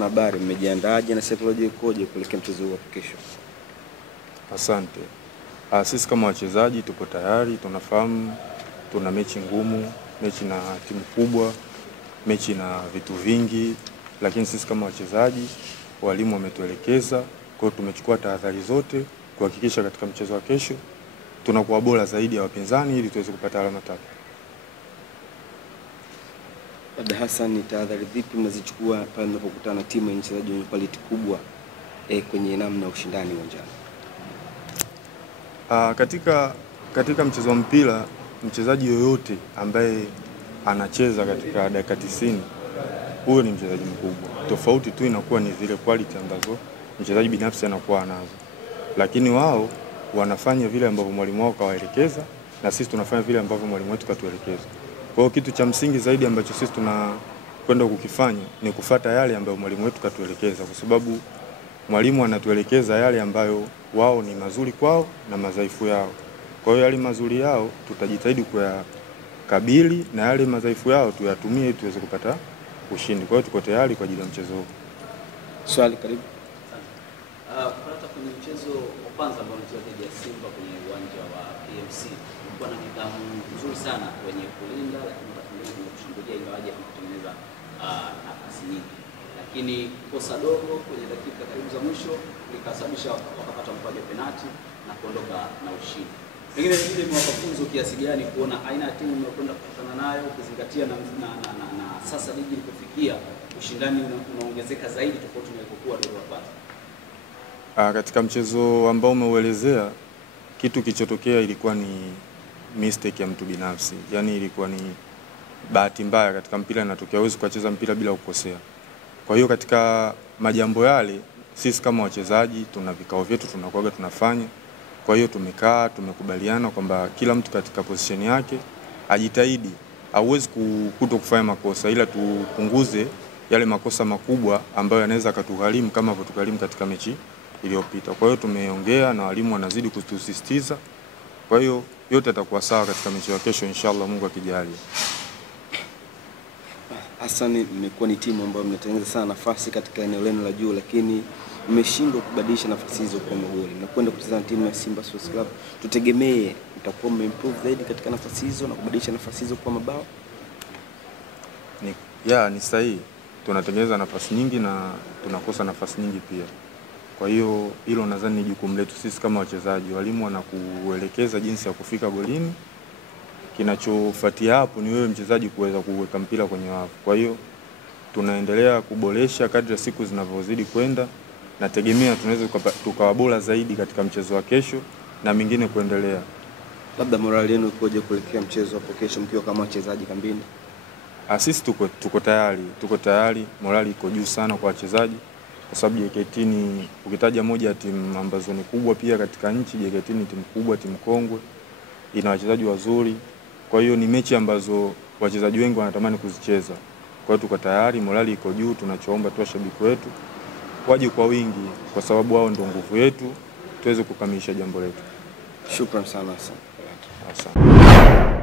Habari, mmejiandaaje na saikolojia ikoje kuelekea mchezo wa kesho? Asante. Sisi kama wachezaji tupo tayari, tunafahamu tuna mechi ngumu, mechi na timu kubwa, mechi na vitu vingi, lakini sisi kama wachezaji, walimu wametuelekeza, kwa hiyo tumechukua tahadhari zote kuhakikisha katika mchezo wa kesho tunakuwa bora zaidi ya wapinzani ili tuweze kupata alama tatu. Labda Hassan, ni tahadhari vipi mnazichukua pale mnapokutana na timu yenye wachezaji wenye quality kubwa kwenye namna ya ushindani uwanjani? Katika mchezo wa mpira, mchezaji yoyote ambaye anacheza katika dakika 90 huyo ni mchezaji mkubwa. Tofauti tu inakuwa ni zile quality ambazo mchezaji binafsi anakuwa anazo. Lakini wao wanafanya vile ambavyo mwalimu wao kawaelekeza na sisi tunafanya vile ambavyo mwalimu wetu katuelekeza. Kwa hiyo kitu cha msingi zaidi ambacho sisi tunakwenda kukifanya ni kufuata yale ambayo mwalimu wetu katuelekeza, kwa sababu mwalimu anatuelekeza yale ambayo wao ni mazuri kwao na madhaifu yao. Kwa hiyo yale mazuri yao tutajitahidi kuyakabili na yale madhaifu yao tuyatumie ili tuweze kupata ushindi. Kwa hiyo tuko tayari kwa ajili ya mchezo huu. Swali, karibu. Kupata kwenye mchezo wa kwanza ambao mchezo dhidi ya Simba kwenye uwanja wa KMC, kulikuwa na nidhamu nzuri sana kwenye kulinda, lakini kwenye kushambulia ingawaje kutengeneza nafasi nyingi. Lakini kosa dogo kwenye dakika karibu za mwisho likasababisha wakapata mkwaju wa penalti na kuondoka na ushindi. Pengine hili ni mafunzo kiasi gani kuona aina ya timu mnayokwenda kukutana nayo, ukizingatia na sasa ligi ilipofikia ushindani unaongezeka zaidi tofauti na ilipokuwa ndio wa kwanza. Katika mchezo ambao umeuelezea, kitu kilichotokea ilikuwa ni mistake ya mtu binafsi. Yaani ilikuwa ni bahati mbaya. Katika mpira inatokea, huwezi kucheza mpira bila kukosea. Kwa hiyo katika majambo yale sisi kama wachezaji tuna vikao vyetu tunakuwa tunafanya. Kwa hiyo tumekaa, tumekubaliana kwamba kila mtu katika position yake ajitahidi. Hauwezi kufanya makosa, ila tupunguze yale makosa makubwa ambayo yanaweza kutugharimu kama ilivyotugharimu katika mechi iliyopita. Kwa hiyo tumeongea na walimu wanazidi kutusisitiza. Kwa hiyo yote yatakuwa sawa katika mechi ya kesho inshallah, Mungu akijalia. Hassan, mmekuwa ni timu ambayo mnatengeneza sana nafasi katika eneo lenu la juu, lakini mmeshindwa kubadilisha nafasi hizo kwa magoli. Mnakwenda kucheza na timu ya Simba Sports Club. Tutegemee mtakuwa mmeimprove zaidi katika nafasi hizo na kubadilisha nafasi hizo kwa mabao? Ni sahihi. Tunatengeneza nafasi nyingi na tunakosa nafasi nyingi pia. Kwa hiyo hilo nadhani ni jukumu letu sisi kama wachezaji. Walimu wanakuelekeza jinsi ya kufika golini. Kinachofuatia hapo ni wewe mchezaji kuweza kuweka mpira kwenye wavu. Kwa hiyo tunaendelea kuboresha kadri siku zinavyozidi kwenda. Nategemea tunaweza tukawa bora zaidi katika mchezo wa kesho na mingine kuendelea. Labda morali yenu ikoje kuelekea mchezo hapo kesho mkiwa kama wachezaji kambini? Sisi tuko tayari, morali iko juu sana kwa wachezaji. Kwa sababu JKT ni, ukitaja moja ya timu ambazo ni kubwa pia katika nchi, JKT ni timu kubwa, timu kongwe, ina wachezaji wazuri. Kwa hiyo ni mechi ambazo wachezaji wengi wanatamani kuzicheza. Kwa hiyo tuko tayari, morali iko juu. Tunachoomba tu washabiki wetu waje kwa wingi, kwa sababu wao ndio nguvu yetu, tuweze kukamilisha jambo letu. Shukrani sana. Asante.